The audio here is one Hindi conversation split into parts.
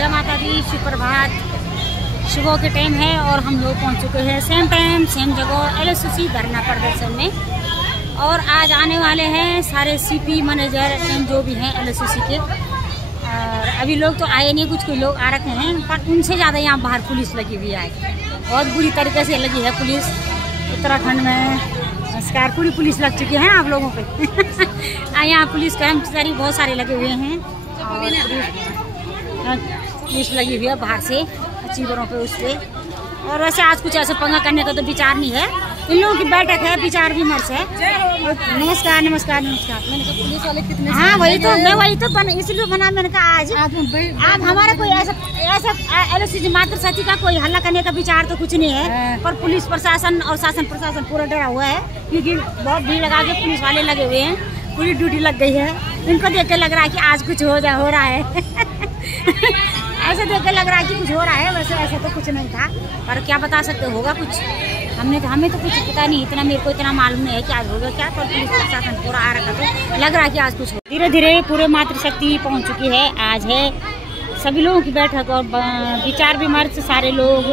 जय माता दी, सुप्रभात। सुबह के टाइम है और हम लोग पहुंच चुके हैं सेम टाइम सेम जगह LSUC धरना प्रदर्शन में। और आज आने वाले हैं सारे CP मैनेजर जो भी हैं LSUC के। और अभी लोग तो आए नहीं, कुछ लोग आ रखे हैं, पर उनसे ज़्यादा यहाँ बाहर पुलिस लगी हुई है। बहुत बुरी तरीके से लगी है पुलिस उत्तराखंड में। नमस्कार, पूरी पुलिस लग चुकी है आप लोगों पे। यहाँ पुलिस कर्मचारी बहुत सारे लगे हुए हैं। पुलिस लगी हुई है बाहर से चीवरों पे उस पे। और वैसे आज कुछ ऐसा पंगा करने का तो विचार नहीं है। इन लोगों की बैठक है, विचार विमर्श है। नमस्कार नमस्कार नमस्कार। मैंने कहा पुलिस वाले कितने, हाँ वही तो मैं इसलिए बना। मैंने कहा आज आप हमारे कोई ऐसा LSUC मातृशक्ति का कोई हल्ला करने का विचार तो कुछ नहीं है, पर पुलिस प्रशासन और शासन प्रशासन पूरा डरा हुआ है, क्योंकि बहुत भीड़ लगा के पुलिस वाले लगे हुए हैं। पूरी ड्यूटी लग गई है। इनको देख के लग रहा है कि आज कुछ हो रहा है। ऐसे देख के लग रहा है कि कुछ हो रहा है, वैसे ऐसा तो कुछ नहीं था, पर क्या बता सकते, होगा कुछ। हमें तो कुछ पता नहीं, इतना मेरे को इतना मालूम नहीं है कि आज होगा क्या, पर पुलिस प्रशासन पूरा आ रखा तो लग रहा है कि आज कुछ हो। धीरे धीरे पूरे मातृशक्ति पहुंच चुकी है। आज है सभी लोगों की बैठक और विचार विमर्श। सारे लोग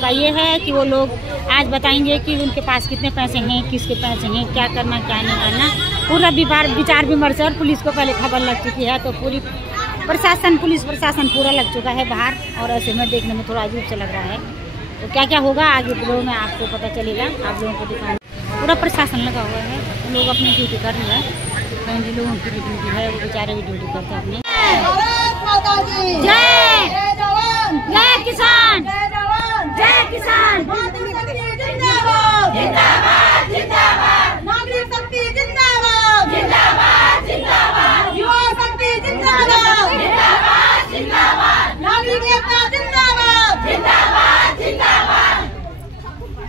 का ये है कि वो लोग आज बताएंगे कि उनके पास कितने पैसे हैं, किसके पैसे हैं, क्या करना क्या नहीं करना। पूरा विचार विमर्श। और पुलिस को पहले खबर लग चुकी है, तो पूरी पुलिस प्रशासन पूरा लग चुका है बाहर। और ऐसे में देखने में थोड़ा अजीब से लग रहा है। तो क्या क्या होगा आगे वीडियो में आपको पता चलेगा। आप लोगों को दिखाना, पूरा प्रशासन लगा हुआ है, लोग अपनी ड्यूटी कर रहे हैं। जिन लोगों की ड्यूटी है वो बेचारे भी ड्यूटी करते हैं अपने। जय जवान, जय किसान, जय किसान, जिंदाबाद जिंदाबाद जिंदाबाद, नागरिक शक्ति जिंदाबाद जिंदाबाद जिंदाबाद, युवा शक्ति जिंदाबाद जिंदाबाद जिंदाबाद, नागरिक एकता जिंदाबाद जिंदाबाद जिंदाबाद।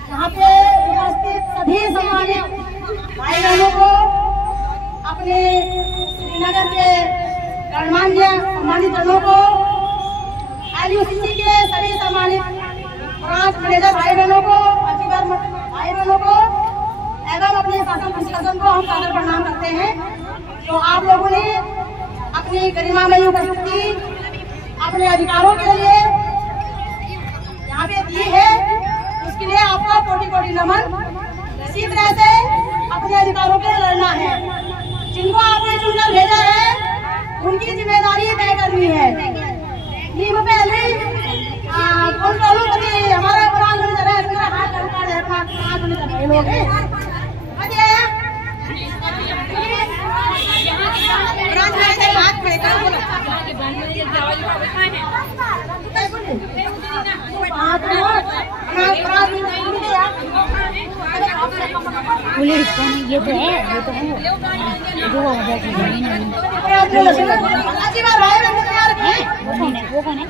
यहाँ पे उपस्थित सभी सम्मानित भाई बहनों को, अपने श्रीनगर के गणमान्य सम्मानित जनों को, LSUC के सभी सम्मानित ब्रांच मैनेजर भाई बहनों को, अचीवर भाई बहनों को एवं अपने शासन प्रशासन को हम सादर प्रणाम करते हैं। तो आप लोगों ने अपनी गरिमामयी उपस्थिति अपने अधिकारों के लिए यहाँ पे दी है, उसके लिए आपका कोटि-कोटि नमन। इसी तरह से अपने अधिकारों के लिए लड़ना है। जिनको आपने चुनकर भेजा है उनकी जिम्मेदारी तय करनी है। नीम पे हमारा पुरान लोग पुलिस कौन, ये तो है जो वो कौन है।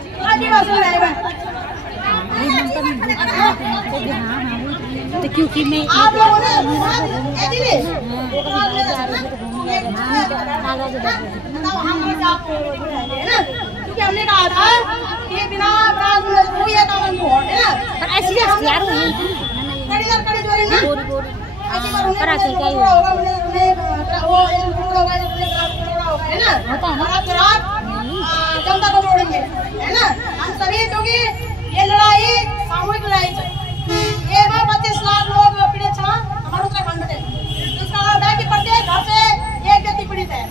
तो क्योंकि मैं आप लोगों ने क्योंकि हमने कहा था कि बिना ऐसी यार जनता को जोड़ेंगे, है ना। हम सभी, क्योंकि ये लड़ाई सामूहिक लड़ाई है। ये 25 लाख लोग पीड़ित था हमारे उत्तराखंड में। इसका अर्थ है कि प्रत्येक घर से एक व्यक्ति पीड़ित है।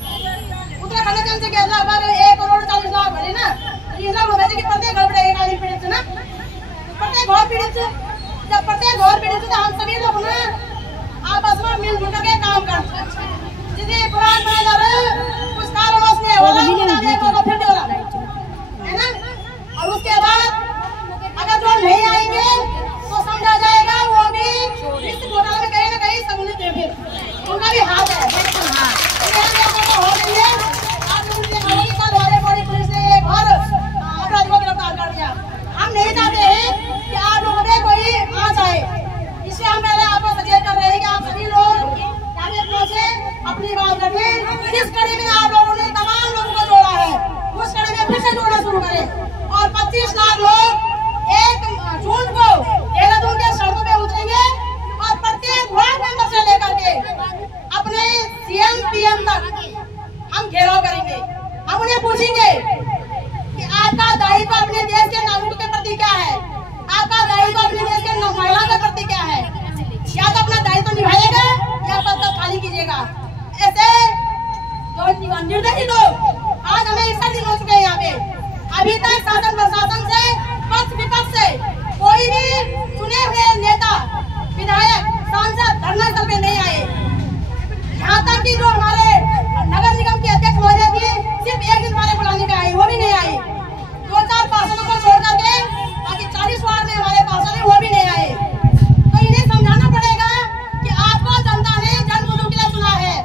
उत्तराखंड के अंदर कैसा अगर 1 करोड़ 40 लाख भरे ना, ये ना बोले कि प्रत्येक घर पर एक आदमी पीड़ित है ना। प्रत्येक घर पीड़ित, जब प्रत्येक घर पीड़ित तो हम सभी लोग ना आपस में मिलजुल करके काम करते हैं। जिसे पुरान मैनेजर कुछ कारणवश में हो है ना, और उसके बाद अगर जो नहीं आएंगे तो समझा जाएगा वो भी इस घोटाले में कहीं ना कहीं सम्मिलित है। फिर उनका भी हाथ है। पुलिस ने एक और अपराधी को गिरफ्तार कर दिया। हम नहीं चाहते हैं कि आप लोगों में कोई आ जाए, इसलिए हम पहले आपको सचेत कर रहे हैं कि आप सभी लोग पहुंचे, अपनी बात रखें। इस कड़ी में आप लोगों ने तमाम लोगों को जोड़ा है, उस प्रति क्या है, आपका दायित्व अपने देश के महिला के प्रति क्या है। या तो अपना दायित्व निभाइएगा या पद तक खाली कीजिएगा। ऐसे जो निर्दयी लोग आज हमें 61 दिन हो चुके हैं यहाँ पे, अभी तक शासन प्रशासन से पक्ष विपक्ष से कोई भी चुने हुए नेता विधायक सांसद धरना स्थल पे नहीं आए। यहाँ तक कि जो हमारे नगर निगम के अध्यक्ष महोदय थी, सिर्फ एक दिन हमारे बुलाने पे आई, वो भी नहीं आई। 2-4 पार्षदों को छोड़ करके बाकी 40 वार्ड में हमारे पार्षद है, वो भी नहीं आए। तो इन्हें समझाना पड़ेगा कि आपको जनता ने जनमतों के लिए चुना है,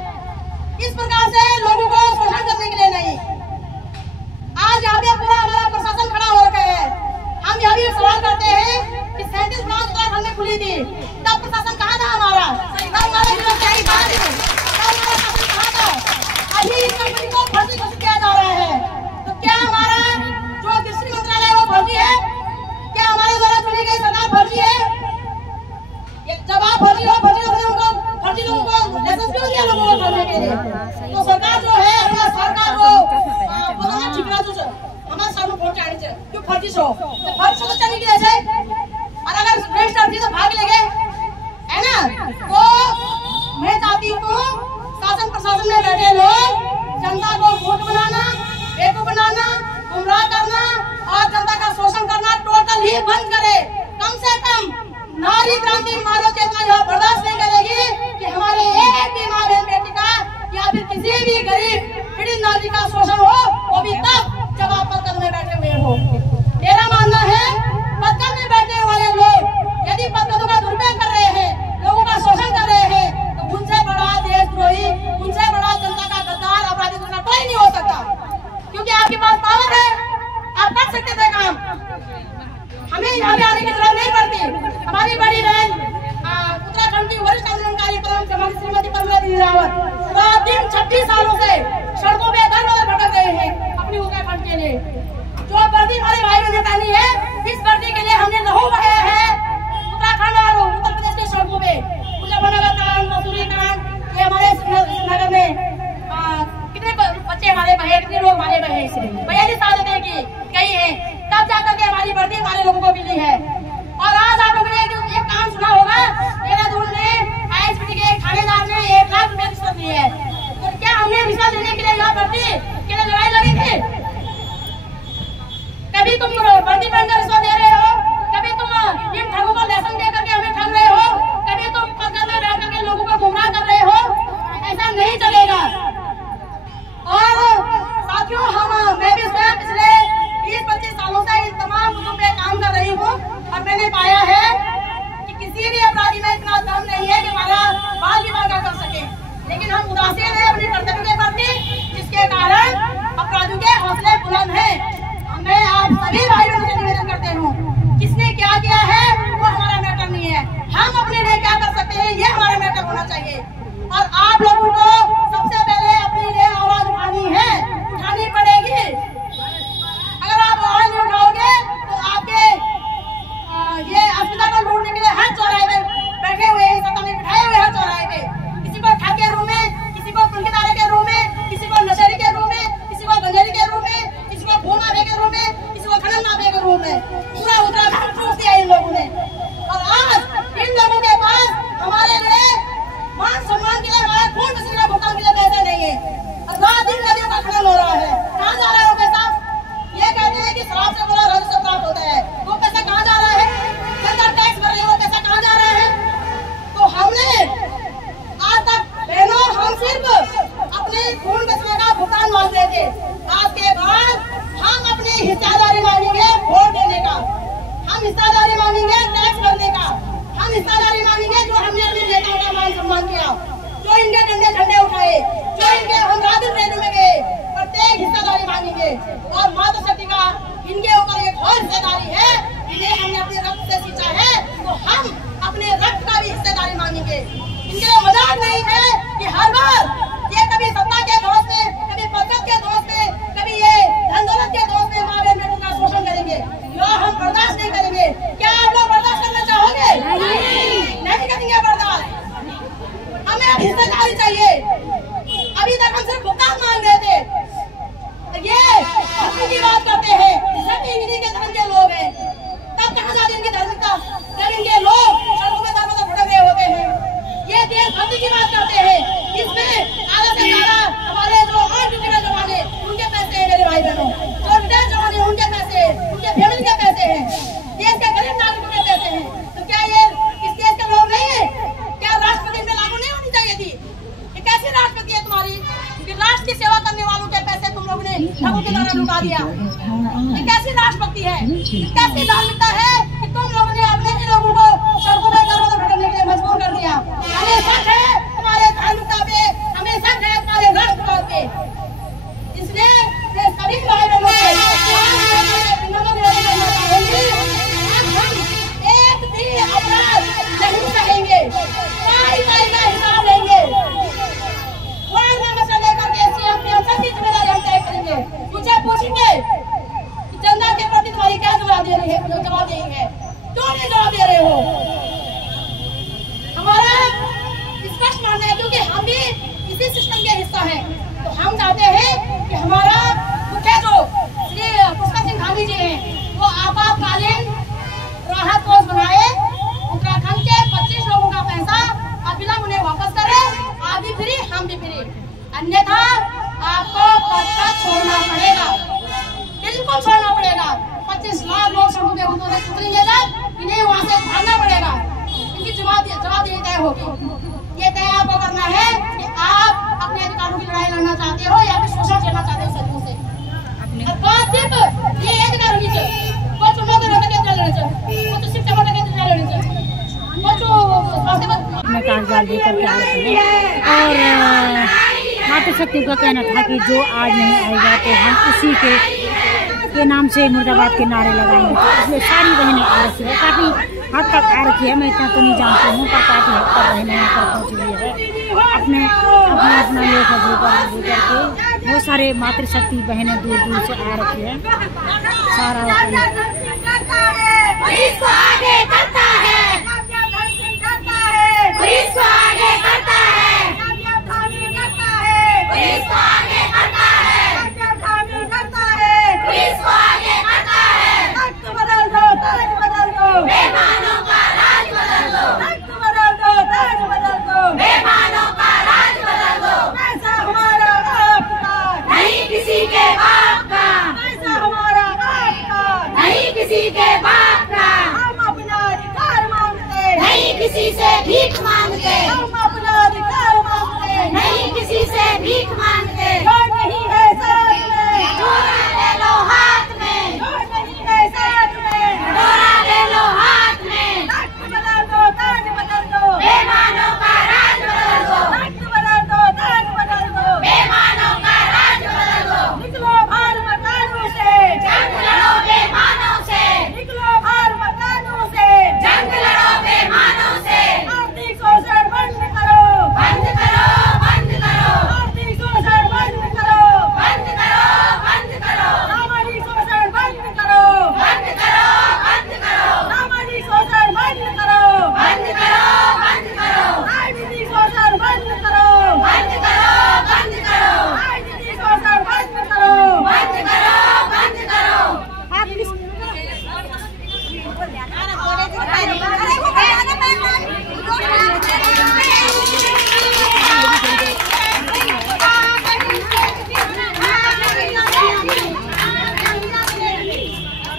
इस प्रकार से लोगों को शोषण करने के लिए नहीं। आज यहाँ पे पूरा हमारा प्रशासन खड़ा हो रखा है। हम यह भी सवाल करते हैं कि 37 ब्रांच उत्तराखंड में खुली थी, तब प्रशासन कहाँ था हमारा, अभी इस कंपनी को फर्जी घोषित किया जा रहा है। तो क्या हमारा जो कृषि मंत्रालय है वो फर्जी है? क्या हमारे द्वारा चुनी गई सरकार फर्जी है? जब आप फर्जी हो, फर्जी लोगों को लाइसेंस भी दिया लोगों को करने के लिए। तो सरकार जो है अपना सरकार को छिपा जो हमारे सामने पहुंचाने चाहिए क्यों फर्जी शो तो चली गई ऐसे। और अगर श्रेष्ठ थी तो भाग ले गए, है ना। तो मैं चाहती हूँ शासन प्रशासन में बैठे लोग जनता को वोट बनाना, बेवकूफ बनाना, गुमराह करना और जनता का शोषण करना टोटल ही बंद करे। कम से कम नारी क्रांति मानव चेतना यह बर्दाश्त नहीं करेगी कि हमारे एक भी माँ बहन बेटी का या फिर किसी भी गरीब पीड़ित नागरिक का शोषण हो, वो भी तब जब आप पद में बैठे हुए हो। मेरा मानना है पद में बैठने वाले लोग यदि पद का दुरुपयोग कर रहे हैं, लोगों का शोषण कर रहे हैं, तो उनसे बड़ा देशद्रोही, उनसे बड़ा जनता का गद्दार अपराधी दूसरा कोई नहीं हो सकता। क्योंकि आपके पास पावर है, आप कर सकते थे काम। हमें यहाँ पे आने की जरूरत नहीं पड़ती। हमारी बड़ी बहन उत्तराखंड की वरिष्ठ आंदोलनकारी श्रीमती परमला दीदी रावत रात दिन 26 सालों से सड़कों पे दर भटक रहे हैं अपनी उत्तराखंड के लिए। जो वर्दी हमारे भाई बहन पहनी है, इस वर्दी के लिए हमने लहू बहाया है उत्तराखंड और उत्तर प्रदेश के सड़कों पे। मुजफ्फरनगर कांड, मसूरी कांड, ये हमारे नगर में कितने बच्चे हमारे बहे, कितने लोग हमारे बहे, 42 साल की कई है, तब जाकर के हमारी वर्दी हमारे लोगों को मिली है। और आज आप लोगों ने एक काम सुना होगा, देहरादून में आईएसपीटी के थानेदार ने 1 लाख रुपए रिश्वत ली है। तो क्या हमने रिश्वत लेने के लिए यहाँ वर्दी के लिए लड़ाई लड़ी थी? कभी तुम वर्दी पहनकर रिश्वत दे रहे हो, कभी तुम इन ठगों को लाइसेंस दे करके हमें ठग रहे हो, कभी तुम पकड़ में रह करके लोगों को गुमराह कर रहे हो। ऐसा नहीं चलेगा। और साथियों, मैं भी स्वयं पिछले 20-25 सालों से इन तमाम मुद्दों पे काम कर रही हूँ और मैंने पाया है कि किसी भी अपराधी में इतना दम नहीं है कि हमारा बाल विवाह कर सके। लेकिन हम उदासीन हैं अपने कर्तव्य के प्रति, जिसके कारण अपराधियों के हौसले बुलंद हैं। मैं आप सभी भाई बहनों से निवेदन करते हूँ, किसने क्या किया है वो हमारा मैटर नहीं है, हम अपने लिए क्या कर सकते हैं ये हमारा मैटर होना चाहिए। और आप लोगों को सबसे पहले अपने लिए आवाज उठानी पड़ेगी। अगर आप आवाज नहीं उठाओगे तो आपके ये अस्पताल को लूटने के लिए हर चौराहे पे बैठे हुए हैं, सत्ता में बिठाए हुए हर चौराहे पे, किसी को ठग के रूम में, किसी को पुलकिदारे के रूम में, किसी को नशेरी के रूम में, किसी को गंजेरी के रूम में, किसी को भूल माफिया के रूम में, किसी को खनन माफिया के रूम में। पूरा उत्तराखंड ठूस दिया इन लोगों ने। और आज इन लोगों के पास हमारे लिए मान सम्मान के लिए, हमारे खून पसीना भुगतान के लिए पैसे नहीं है। और रात दिन नदियों का खनन हो रहा है। कहाँ जा रहा है वो पैसा? ये कहते हैं कि शराब से बड़ा राजस्व प्राप्त होता है, वो पैसा कहाँ जा रहा है? जनता टैक्स भर रही है, वो पैसा कहाँ जा रहा है? तो हमने आज तक बहनों, हम सिर्फ अपने खून पसीने का भुगतान मांग रहे थे। आज के बाद हम अपनी हिस्सेदारी मांगेंगे वोट देने का, हम हिस्सेदारी मांगेंगे टैक्स भरने का, हम हिस्सेदारी मांगेंगे जो हमने अपने नेताओं का मान सम्मान किया, जो इनके झंडे उठाए, जो इनके हम राजू ट्रेनों में गए, प्रत्येक हिस्सेदारी मांगेंगे। और मातृशक्ति का इनके ऊपर एक और हिस्सेदारी है, इन्हें हमने अपने रक्त से सींचा है तो हम अपने रक्त का भी हिस्सेदारी मांगेंगे। इनके लिए मजाक नहीं है कि हर बार ये कभी सत्ता के दोस्त में, कभी पदक के दोस्त में, कभी ये धन दौलत के दोस्त में माँ बहन बेटों का शोषण करेंगे। यह हम बर्दाश्त नहीं करेंगे। क्या आप लोग बर्दाश्त करना चाहोगे? नहीं करेंगे बर्दाश्त। हमें अब हिस्सेदारी चाहिए। अभी तक हम सिर्फ भुगतान मांग रहे थे, ये अपनी की बात करते हैं, के धर्म के लोग हैं। है। कैसी धार्मिकता है कि तुम लोगों ने अपने ही लोगों को सड़कों पर दरवाजा भटकने के लिए मजबूर कर दिया। हमें शक है तुम्हारे धार्मिकता पे, हमें शक है तुम्हारे राष्ट्रवाद पे। इसलिए सभी भाई बहनों से एक भी अपराध नहीं सहेंगे, का हिसाब लेंगे। वार्ड मेंबर से लेकर के सीएम पीएम सबकी जिम्मेदारी हम तय करेंगे। मुझे पूछेंगे कि जनता के प्रति तुम्हारी क्या जवाब दे रही है, जवाब देही है, क्यों नहीं जवाब दे रहे हो? हमारा स्पष्ट मानना है, क्योंकि हम भी इसी सिस्टम के हिस्सा हैं। तो हम चाहते हैं कि हमारा मुख्य जो श्री पुष्कर सिंह धामी जी हैं, वो आपातकालीन राहत कोष बनाए, उत्तराखंड के 25 लोगों का पैसा अविलंब उन्हें वापस करे। आप भी फ्री, हम भी फ्री, अन्यथा आपको पद का छोड़ना पड़ेगा, बिल्कुल छोड़ना पड़ेगा। 25 लाख लोग सड़कों पे उतरेंगे जब, इन्हें वहाँ से भागना पड़ेगा। इनकी जवाबदेही तय होगी। ये तय आपको करना है कि आप अपने अधिकारों की लड़ाई लड़ना चाहते हो या फिर शोषण झेलना चाहते हो सदियों से। और बात सिर्फ ये अधिकार होनी चाहिए, वो चुनाव के लड़ने के लड़ने चाहिए, वो तो शिक्षा के लड़ने चाहिए, वो जो अपने कागजात देकर के आ रहे हैं। और मातृशक्ति का कहना था कि जो आज नहीं आएगा तो हम उसी के नाम से मुर्दाबाद के नारे लगाएंगे। तो इसलिए सारी बहनें आ रखी है, काफ़ी हद तक आ रखी है। मैं इतना तो नहीं जानती हूँ, पर काफ़ी हद तक बहनें यहाँ पर पहुँच गई है। अपना लोग करके बहुत सारे मातृशक्ति बहनें दूर दूर से आ रखी है। सारा किसी से भीख मांगते, हम अपना अधिकार मांगते, नहीं किसी से भीख मांगते। जो नहीं है साथ में, डोरा ले लो हाथ में, जो नहीं है साथ में, डोरा ले लो हाथ में। तख्त बदल दो, ताज बदल दो, बेईमानों का राज बदल दो। तख्त बदल दो, ताज बदल दो, बेईमानों का राज बदल दो। निकलो बाहर मकानों से, जंग लड़ो बेईमानों से, निकलो बाहर मकानों से, जंग लड़ो बेईमानों से। आर्थिक शोषण बंद करो, बंद करो, बंद करो। आर्थिक शोषण बंद करो, बंद करो, बंद करो। सामाजिक शोषण बंद करो, बंद करो, बंद करो। सामाजिक शोषण बंद करो, बंद करो, बंद करो। राजनीतिक शोषण बंद करो, बंद करो, बंद करो। राजनीतिक शोषण बंद करो, बंद करो, बंद करो।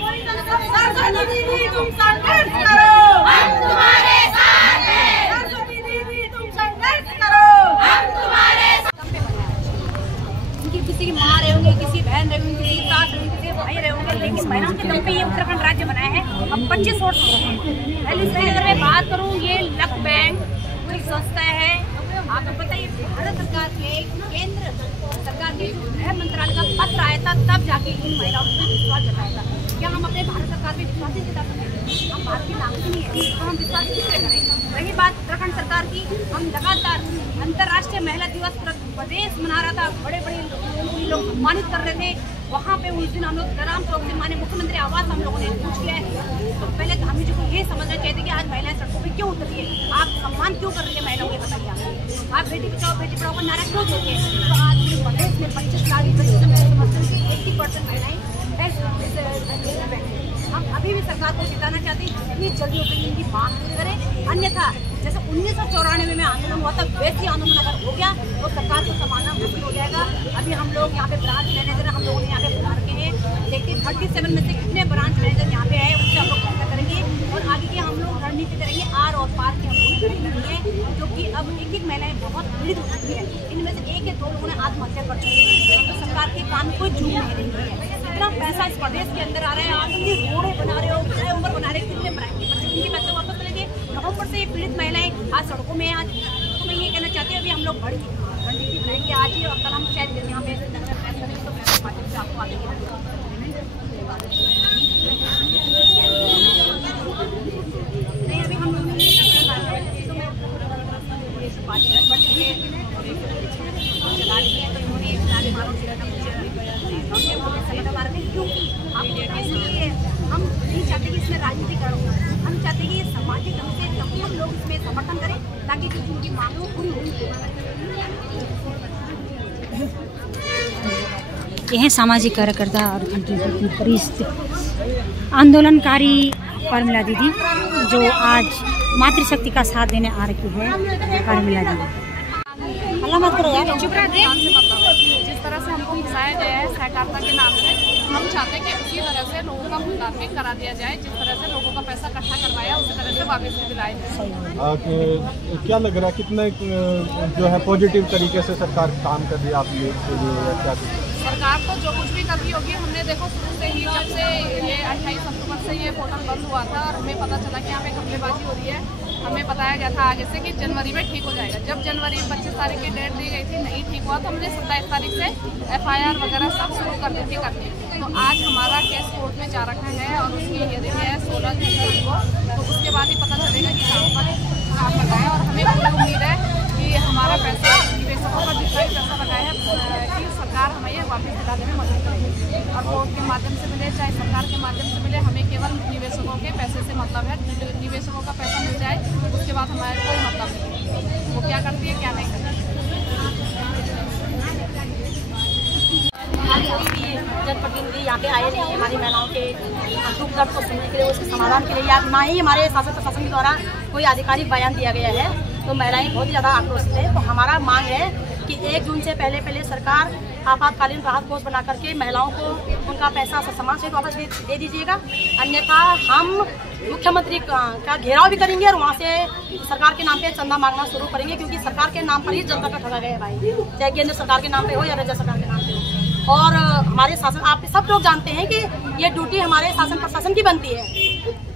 सरस्वती दीदी तुम संघर्ष करो, हम तुम्हारे साथ हैं। सरस्वती दीदी तुम संघर्ष करो, हम तुम्हारे साथ। किसी की माँ रहे होंगे, किसी बहन रहे होंगे, किसी सास रहे होंगे, किसी भाई रहे होंगे, लेकिन महिलाओं के दम पे ये उत्तराखंड राज्य बनाया है। अब 25 वोट पहले से अगर मैं बात करूँ, ये लक बैंक कोई संस्था है। आपको पता है भारत सरकार के केंद्र सरकार के गृह मंत्रालय का पत्र आया था, तब जाके इन महिलाओं को विश्वास जताया था। क्या हम अपने भारत सरकार पे विश्वास नहीं जता सकते? हम भारत के नागरिक नहीं है तो हम विश्वास किससे करें? रही बात उत्तराखंड सरकार की, हम लगातार अंतर्राष्ट्रीय महिला दिवस प्रदेश मना रहा था, बड़े बड़े लोग सम्मानित कर रहे थे। वहाँ पे उस दिन हम लोग ग्राम चौक से माने मुख्यमंत्री आवास हम लोगों ने पूछ किया है। तो पहले हम जी को ये समझना चाहिए कि आज महिलाएं सड़कों पे क्यों उतरी है, आप सम्मान क्यों कर रही है महिलाओं के, बताइए आप बेटी बचाओ बेटी पढ़ाओ का नारा क्यों देते हैं? तो आज प्रदेश में 25 लाख 80% महिलाएं हम अभी भी सरकार को जिताना चाहते हैं, जितनी जल्दी हो गई इनकी मांग करें। अन्यथा जैसे 1994 में आंदोलन हुआ था, वैसे आंदोलन अगर हो गया तो सरकार को संभालना मुश्किल हो जाएगा। अभी हम लोग यहाँ पे ब्रांच मैनेजर हम लोगों ने यहाँ पे बुला रखे हैं, देखिए 37 में से कितने ब्रांच मैनेजर यहाँ पे आए, उनसे हम लोग चर्चा करेंगे और आगे की हम लोग रणनीति करेंगे। आर और पार की हम लोग लड़ाई लड़ी है, जो कि अब एक महिलाएं बहुत पीड़ित हो चुकी है। इनमें से 1 या 2 लोगों ने आत्महत्या कर चुकी है। तो सरकार के काम कोई झूठ नहीं रही है। कितना पैसा इस प्रदेश के अंदर आ रहा है। आप कितनी रोडें बना रहे हो, फ्लाईओवर बना रहे हो, कितने उनके पैसे वापस लेंगे। नवंबर से ये पीड़ित महिलाएं आज सड़कों में। आज तो मैं ये कहना चाहती हूँ, अभी हम लोग रणनीति बनाएंगे आज ही, और कल हम शायद यहाँ पे तो आपको आगे नहीं, अभी हम लोग चला रही है, तो इन्होंने क्योंकि आप हम नहीं चाहते कि इसमें राजनीति करो, हम चाहते हैं कि ये सामाजिक ढंग से तमाम लोग इसमें समर्थन करें ताकि जो उनकी मांगों पूरी हो। ये हैं सामाजिक कार्यकर्ता और वरिष्ठ आंदोलनकारी परमिला दीदी, जो आज मातृशक्ति का साथ देने आ रही है। परमिला दीदी अल्लाह मत करो यार, चुप रह। जिस तरह से हमको फंसाया गया है सहकारिता के नाम से, हम चाहते हैं कि उसी तरह से लोगों का भुगतान भी करा दिया जाए। जिस तरह से लोगों का पैसा इकट्ठा करवाया उसी तरह से वापस भी दिलाया जाए। क्या लग रहा है कितने जो है पॉजिटिव तरीके से सरकार काम कर रही है? आप ये क्या सरकार तो जो कुछ भी कर रही होगी, हमने देखो शुरू से ही जब से ये 28 अक्टूबर से ये पोर्टल बंद हुआ था और हमें पता चला कि यहाँ पे घपलेबाजी हो रही है, हमें बताया गया था आगे से कि जनवरी में ठीक हो जाएगा। जब जनवरी 25 तारीख की डेट दी गई थी, नहीं ठीक हुआ तो हमने 27 तारीख से FIR वगैरह सब शुरू कर दी थी करनी। तो आज हमारा केस कोर्ट में जा रखा है और उसकी हियरिंग है 16 जनवरी को, तो उसके बाद ही पता चलेगा कि कहाँ पर काम कर रहा है। और हमें पूरी उम्मीद है कि हमारा पैसा निवेशकों का जितना भी पैसा लगाया है कि सरकार हमें वापस दिलाने में मदद करेगी। और कोर्ट के माध्यम से मिले चाहे सरकार के माध्यम से मिले, हमें केवल निवेशकों के पैसे से मतलब है। निवेशकों का पैसा मिल जाए उसके बाद हमारा कोई मतलब नहीं, वो क्या करती है क्या नहीं करती। जनप्रतिनिधि यहाँ पे आए नहीं है हमारी महिलाओं के दुख दर्द को सुनने के लिए, उसके समाधान के लिए, या ना ही हमारे शासन प्रशासन के द्वारा कोई आधिकारिक बयान दिया गया है। तो महिलाएं बहुत ही ज़्यादा आक्रोशित है। तो हमारा मांग है कि 1 जून से पहले सरकार आपातकालीन राहत कोष बना करके महिलाओं को उनका पैसा समान से वापस दे दीजिएगा, अन्यथा हम मुख्यमंत्री का घेराव भी करेंगे और वहाँ से सरकार के नाम पे चंदा मांगना शुरू करेंगे, क्योंकि सरकार के नाम पर ही जनता का ठगा गया है भाई, चाहे केंद्र सरकार के नाम पे हो या राज्य सरकार के नाम पे हो। और हमारे शासन, आप सब लोग जानते हैं कि ये ड्यूटी हमारे शासन प्रशासन की बनती है,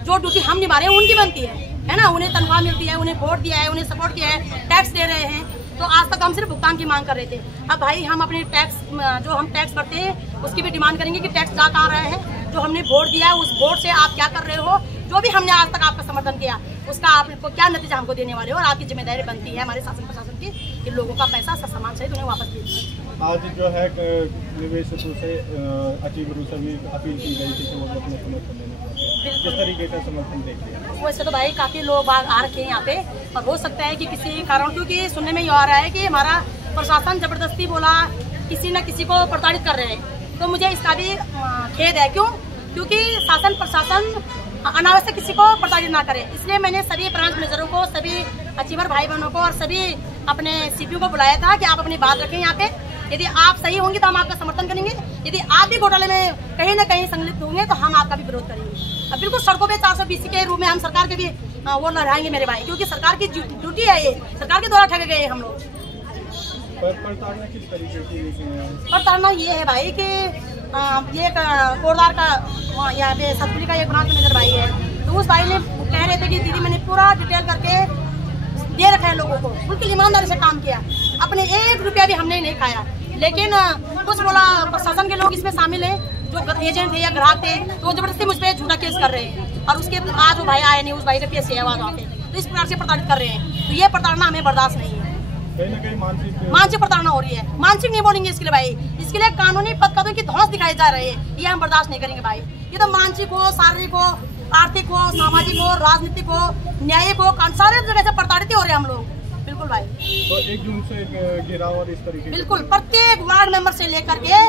जो ड्यूटी हम निभा रहे हैं उनकी बनती है ना। उन्हें तनख्वाह मिलती है, उन्हें वोट दिया है, उन्हें सपोर्ट किया है, टैक्स दे रहे हैं। तो आज तक हम सिर्फ भुगतान की मांग कर रहे थे। अब भाई हम अपने टैक्स, जो हम टैक्स भरते हैं उसकी भी डिमांड करेंगे कि टैक्स जा कहाँ रहा है, जो हमने वोट दिया है उस वोट से आप क्या कर रहे हो, जो भी हमने आज तक आपका समर्थन किया उसका आपको क्या नतीजा हमको देने वाले हो। और आपकी जिम्मेदारी बनती है हमारे शासन प्रशासन की कि लोगों का पैसा समान सहित उन्हें वापस दीजिए। आज जो है निवेशकों से अचीवरों से भी अपील की गई थी कि वो अपने समर्थन देने का किस तरीके का समर्थन देखते हैं? वैसे तो भाई काफ़ी लोग आ रखे हैं यहाँ पे, और हो सकता है कि किसी कारण, क्योंकि सुनने में ये आ रहा है कि हमारा प्रशासन जबरदस्ती बोला किसी न किसी को प्रताड़ित कर रहे हैं। तो मुझे इसका भी खेद है। क्योंकि शासन प्रशासन अनावश्यक किसी को प्रताड़ित ना करे, इसलिए मैंने सभी ब्रांच मैनेजरों को, सभी अचीवर भाई बहनों को और सभी अपने CPO को बुलाया था कि आप अपनी बात रखें यहाँ पे। यदि आप सही होंगे तो हम आपका समर्थन करेंगे, यदि आप भी घोटाले में कहीं न कहीं संलिप्त होंगे तो हम आपका भी विरोध करेंगे। अब बिल्कुल सड़कों पे 420 के रूप में हम सरकार के भी वो लहराएंगे मेरे भाई, क्योंकि सरकार की ड्यूटी है, ये सरकार के द्वारा ठगे गए हम लोग। प्रताड़ना किस तरीके की? प्रताड़ना ये है भाई कि ये कोरदार का यहाँ पे सतपुली का एक ब्रांच मैनेजर भाई है, तो उस भाई ने कह रहे थे कि दीदी मैंने पूरा डिटेल करके दे रखा है लोगों को, बिल्कुल ईमानदारी से काम किया, अपने 1 रुपया भी हमने नहीं खाया। लेकिन कुछ बोला प्रशासन के लोग इसमें शामिल है, जो एजेंट थे या ग्राहक थे, तो जबरदस्ती मुझ पर झूठा केस कर रहे हैं। और उसके आज वो भाई आए नहीं, उस भाई का केस है वहाँ पे, तो इस प्रकार से प्रताड़ित कर रहे हैं। तो ये प्रताड़ना हमें बर्दाश्त नहीं है। कहीं न कहीं मानसिक प्रताड़ना हो रही है। मानसिक नहीं बोलेंगे इसके लिए भाई, इसके लिए कानूनी पदों की ध्वंस दिखाए जा रहे हैं, ये हम बर्दाश्त नहीं करेंगे भाई। ये तो मानसिक हो, शारीरिक हो, आर्थिक हो, सामाजिक हो, राजनीतिक हो, न्यायिक हो, सारे जगह से प्रताड़ित हो रहे हैं हम लोग। बिल्कुल भाई, तो 1 जून से घेराव और इस तरीके बिल्कुल प्रत्येक वार्ड मेंबर से लेकर के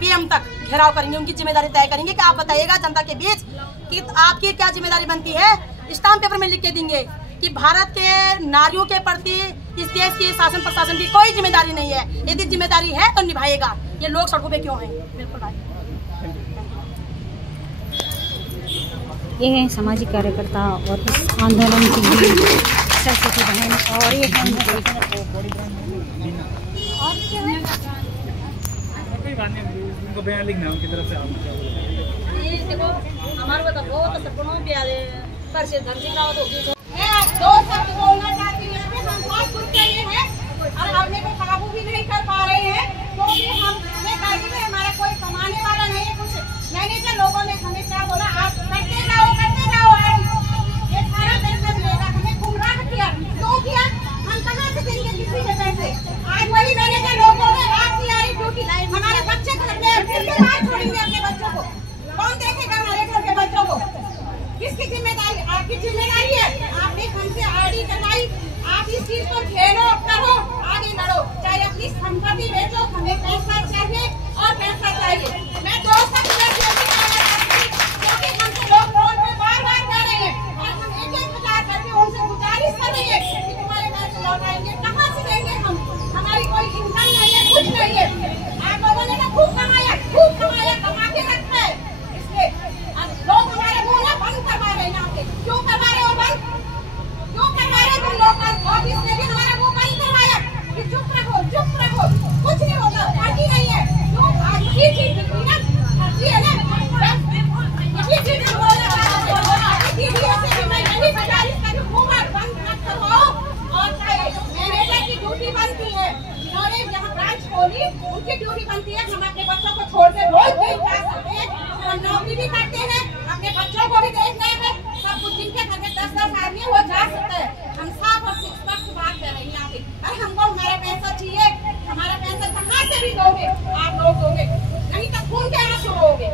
PM तक घेराव करेंगे, उनकी जिम्मेदारी तय करेंगे कि आप बताइएगा जनता के बीच कि आपकी क्या जिम्मेदारी बनती है। स्टाम्प पेपर में लिख के देंगे कि भारत के नारियों के प्रति इस देश की शासन प्रशासन की कोई जिम्मेदारी नहीं है, यदि जिम्मेदारी है तो निभाएगा। ये लोग सड़कों पे क्यों हैं? बिल्कुल भाई। ये हैं सामाजिक कार्यकर्ता और इस आंदोलन की सरस्वती बहन, और ये हैं उनको बयान लिखना है उनकी तरफ से, आप क्या बोलेंगे? ये देखो हमारे को तो बहुत सपनों प्यारे पर से धन सिंह रावत होगी दो शब्द बोलना चाहती हूँ, हम बहुत कुछ चाहिए हैं और अपने को काबू भी नहीं कर पा रहे हैं क्योंकि हमें काबू में हमारा कोई कमाने वाला नहीं है। कुछ मैनेजर लोगों ने हमें क्या बोला, आप करते जाओ ये सारा पैसा मिलेगा, हमें गुमराह किया। क्यों किया? हम कहाँ से देंगे किसी के पैसे? आज वही मैनेजर लोगों ने आप की ड्यूटी हमारे बच्चे घर में फिर के बाहर छोड़ेंगे अपने बच्चों को, कौन देखेगा हमारे घर के बच्चों को? किसकी जिम्मेदारी? आपकी जिम्मेदारी है, आपने हमसे आईडी करवाई, आप इस चीज को झेलो, करो, आगे बढ़ो, चाहे अपनी संपत्ति बेचो, हमें पैसा चाहिए और पैसा चाहिए। मैं 2 शब्द क्योंकि हमसे लोग फोन पे बार-बार कह रहे हैं और हम 1-1 हजार करके उनसे गुजारिश कर रहे हैं कि तुम्हारे पैसे लौटाएंगे, कहाँ से देंगे हम? हमारी कोई इनकम नहीं है, कुछ नहीं है। आप लोगों ने खूब कमाया, कमा के रखा है, इसलिए अब लोग हमारे मुँह ना बंद करवा रहे हैं। यहाँ पे क्यों करवा रहे हो बंद? क्यों करवा रहे तुम लोग? ऑफिस में भी हमारा मुँह बंद करवाया कि चुप रखो, कुछ नहीं होगा, पार्टी नहीं है। क्यों? आज ये चीज बिकनी ना, पार्टी है ना, ये चीज मैं यही गुजारिश कर रही हूँ, बंद मत करवाओ। और मैनेजर की ड्यूटी बनती है, जिन्होंने यहाँ ब्रांच खोली उनकी ड्यूटी बनती है। हम अपने बच्चों को छोड़ के रोज नहीं जा सकते, हम नौकरी भी करते हैं, अपने बच्चों को भी देखना है, सब कुछ। जिनके घर में 10-10 आदमी वो जा सकता है। हम साफ और स्पष्ट बात कर रहे हैं यहाँ पे। अरे हमको हमारा पैसा चाहिए, हमारा पैसा कहाँ से भी दोगे? आप लोग दोगे, नहीं तो खून के आंसू होगे।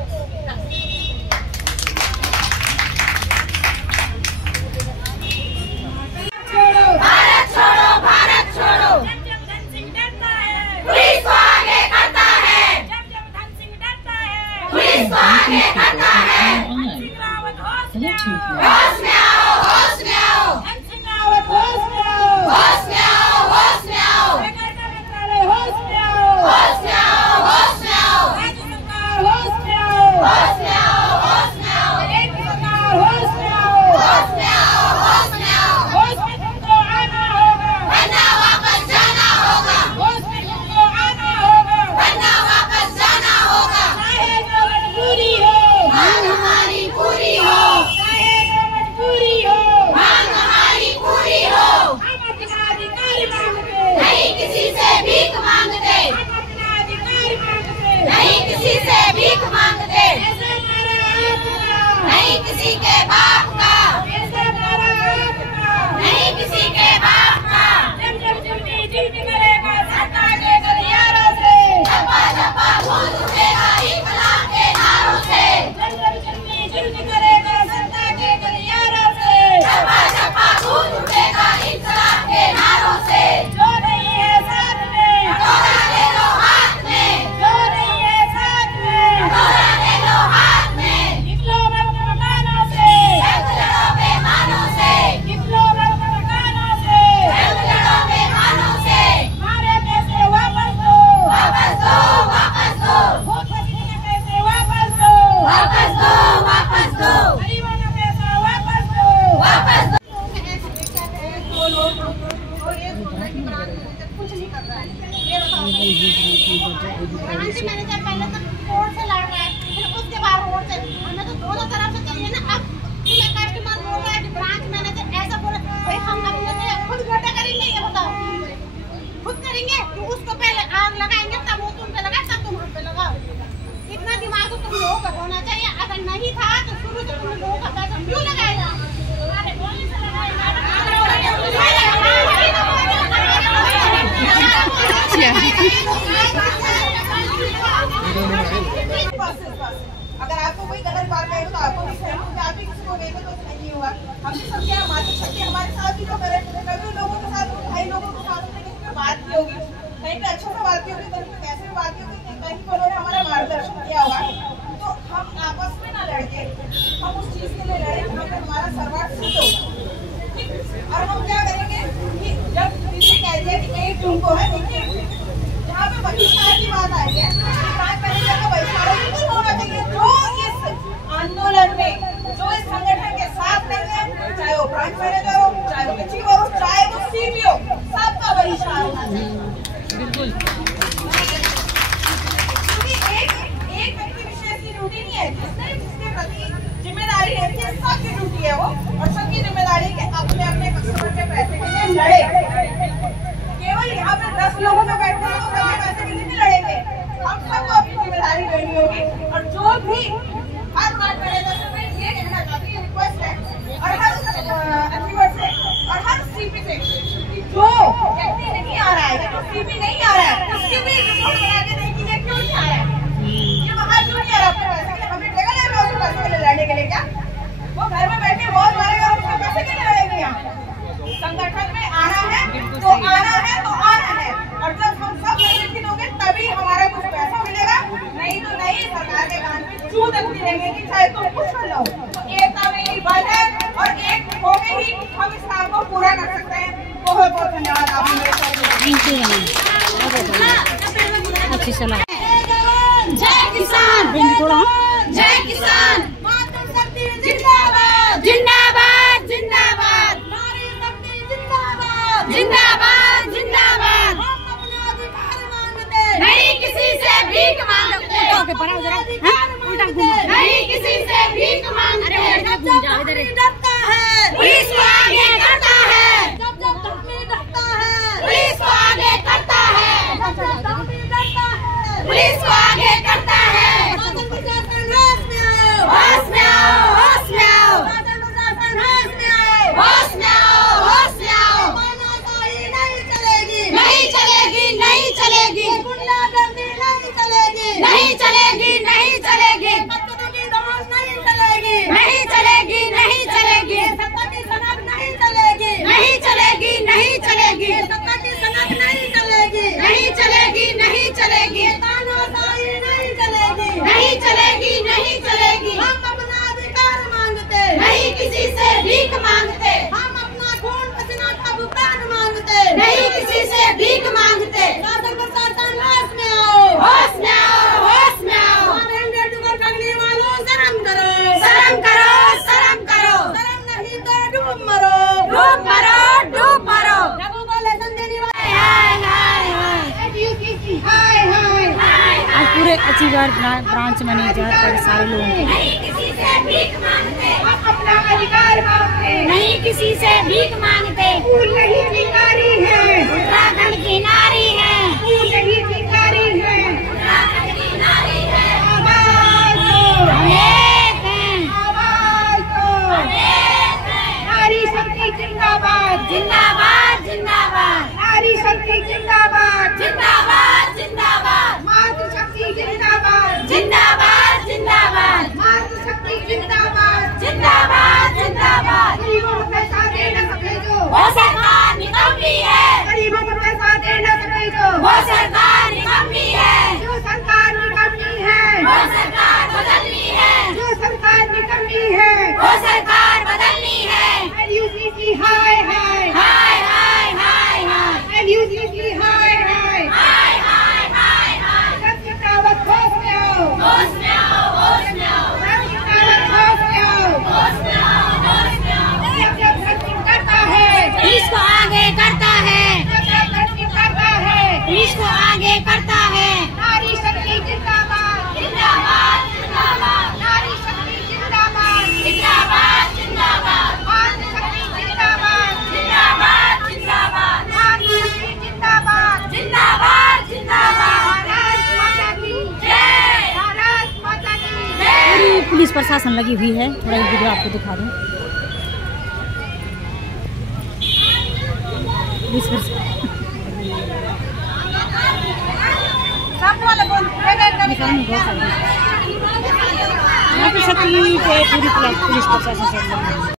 भारत छोड़ो, भारत छोड़ो। जब धन सिंह डरता है पुलिस को आगे करता है, जब धन सिंह डरता है पुलिस को आगे करता है। धन सिंह रावत होश में आओ, होश में आओ, होश में आओ, धन सिंह रावत होश में आओ, होश में आओ, होश में आओ, सहकारिता मंत्रालय होश में आओ, होश में आओ, होश में आओ, राज्य सरकार होश में आओ, होश में आओ, होश में आओ, केंद्र सरकार होश में आओ, होश में आओ, होश में आओ। होश में तुमको आना होगा, वरना वापस जाना होगा, होश में तुमको आना होगा, वरना वापस जाना होगा। चाहे जो मजबूरी हो, मांग हमारी पूरी हो, चाहे जो मजबूरी हो, मांग हमारी पूरी हो। हम अपना अधिकार मांगते, नहीं किसी से भीख मांगते, हम अपना अधिकार मांगते, नहीं किसी से भीख मांगते, ऐसा हमारा आपका, नहीं किसी के बाप का, ऐसा हमारा आपका, नहीं किसी के बाप का। जब जुल्मी करेगा सरकार के गलियारों से, झपा झपा खून उठेगा इनकलाब के नारों से, जब जुल्मी करेगा सरकार के गलियारों से, झपा झपा खून उठेगा इनकलाब के नारों से। जो नहीं है साथ में, हथौड़ा ले लो हाथ में, जो नहीं है साथ में, हथौड़ा ले लो हाथ में। निकलो मत मकानों से, जंग लड़ो बेईमानों से, निकलो मत मकानों से, जंग लड़ो बेईमानों से। हमारे पैसे वापस दो, वापस दो, वापस दो, भूख बचने के पैसे वापस दो, वापस दो, वापस दो, गरीबों का पैसा वापस दो, वापस दो। कुछ नहीं कर रहा है, ये बताओ। ब्रांच मैनेजर पहले तो कोर्ट से लड़ रहा है, फिर उसके बाद रोड से। हमें तो दोनों तरफ से चाहिए ना। अब तुम्हें कस्टमर बोल रहा है कि ब्रांच मैनेजर ऐसा बोले, भाई हम अपने लिए खुद घाटा करेंगे, ये बताओ खुद करेंगे कि उसको पहले आग लगाएंगे, तब वो तुम पे लगाए, तब तुम हम पे लगाओ। इतना दिमाग तो तुम लोगों का होना चाहिए। अगर नहीं था तो शुरू से तुम लोगों का पैसा क्यों लगाएगा? हमारे बोलने से अगर आपको कोई गलत बात कहे तो आपको भी सहन होगा, आप भी किसी को कहेंगे तो सही नहीं होगा। हम तो सबके मातृ शक्ति हमारे साथ भी तो करे, कभी लोगों के साथ भाई लोगों के साथ कहीं पे बात की होगी, कहीं पे अच्छा से बात की होगी, कहीं पे कैसे बात की होगी, कहीं पर उन्होंने हमारा मार्गदर्शन किया होगा। तो हम आपस में ना लड़के हम उस चीज के लिए लड़े जहाँ पे हमारा सर्वार्थ सिद्ध होगा, ठीक। और हम क्या करेंगे कि जब किसी कह दिया कि कहीं तुमको है, देखिए जहाँ पे बहिष्कार की बात आई है, ब्रांच मैनेजर का बहिष्कार बिल्कुल होना चाहिए। जो इस आंदोलन में, जो इस संगठन के साथ नहीं है, चाहे वो ब्रांच मैनेजर हो, चाहे वो अचीवर हो, चाहे वो सीपी हो, सबका बहिष्कार होना चाहिए। बिल्कुल। क्योंकि तुम कुछ लो। एकता में ही बल है और एक होके ही हम इस काम को पूरा कर सकते हैं। बहुत बहुत धन्यवाद आपने मेरे साथ। Thank you. अच्छी सलाह। जय किसान, थोड़ा जय किसान, जिंदाबाद, जिंदाबाद, जिंदाबाद, नारी शक्ति जिंदाबाद, जिंदाबाद, जिंदाबाद। हम अपना अधिकार मांगते नहीं, किसी से भीख मांगते, नहीं किसी से भीख मांगते। डरता है पुलिस को आगे करता है, जब जब धमकी डरता है पुलिस को आगे करता है, जब जब धमकी डरता है पुलिस को आगे करता है। शासन प्रशासन होश में आओ, होश में आओ, होश में आओ। शासन प्रशासन होश में आओ, होश में आओ, होश में आओ। तानाशाही नहीं चलेगी, नहीं चलेगी, नहीं चलेगी। गुंडागर्दी नहीं चलेगी, नहीं चलेगी, नहीं चलेगी। बच्चों की दौड़ नहीं चलेगी, नहीं चलेगी, नहीं चलेगी। सत्ता की सनक नहीं चलेगी, नहीं चलेगी, नहीं चलेगी। सत्ता की सनक नहीं चलेगी, नहीं चलेगी, नहीं चलेगी। तानाशाही नहीं चलेगी, नहीं चलेगी, नहीं चलेगी। हम अपना अधिकार मांगते नहीं, किसी से भीख मांगते। हम अपना खून पसीना का भुगतान मांगते नहीं, किसी से भीख मांगते। शासन प्रशासन होश में आओ, होश में आओ, होश में आओ। करने वालों शर्म करो, शर्म करो, शर्म करो। शर्म नहीं तो डूब मरो, डूब मरो, डूब मरो। रघु को लेसन देने वाले हाय हाय हाय, हाय हाय हाय। आज पूरे अचीवर ब्रांच मैनेजर और सारे लोगों के नहीं किसी से भीख मांगते, हम अपना अधिकार मांगते, नहीं किसी से भीख मांगते। फूल नहीं भिखारी है, उत्तराखंड की नारी है। फूल नहीं भिखारी है, उत्तराखंड की नारी है। आवाज दो, हम एक हैं, आवाज दो, हम एक हैं। नारी शक्ति जिंदाबाद, जिंदाबाद, जिंदाबाद। नारी शक्ति जिंदाबाद, जिंदाबाद, जिंदाबाद। मातृशक्ति जिंदाबाद, जिंदाबाद, जिंदाबाद। मातृशक्ति जिंदाबाद, जिंदाबाद, जिंदाबाद। गरीबों को पैसा दे न सके जो वो सरकार निकम्मी है, गरीबों को पैसा दे न सके जो वो सरकार निकम्मी है, जो सरकार निकम्मी है, वो सरकार बदलनी है, जो सरकार निकम्मी है, वो सरकार बदलनी है। LUCC हाय हाय, हाय हाय हाय हाय। LUCC हाय हाय, हाय हाय हाय हाय। सबकी ताकत होश में आओ, होश में आओ, होश में आओ। सबकी ताकत होश में आओ, होश में आओ, होश में आओ। जब जब धरती करता है पुलिस को आगे करता है, जब जब धरती करता है पुलिस को आगे करता है। नारी शक्ति जिंदाबाद, जिंदाबाद, जिंदाबाद। नारी शक्ति जिंदाबाद, जिंदाबाद, जिंदाबाद। मातृशक्ति जिंदाबाद, जिंदाबाद, जिंदाबाद। नारी शक्ति जिंदाबाद, जिंदाबाद, जिंदाबाद। भारत माता की जय, भारत माता की जय। पूरी पुलिस प्रशासन लगी हुई है। थोड़ा एक वीडियो आपको दिखा दूं। पुलिस प्रशासन यहाँ पे शक्ति पे पूरी पुलिस प्रशासन से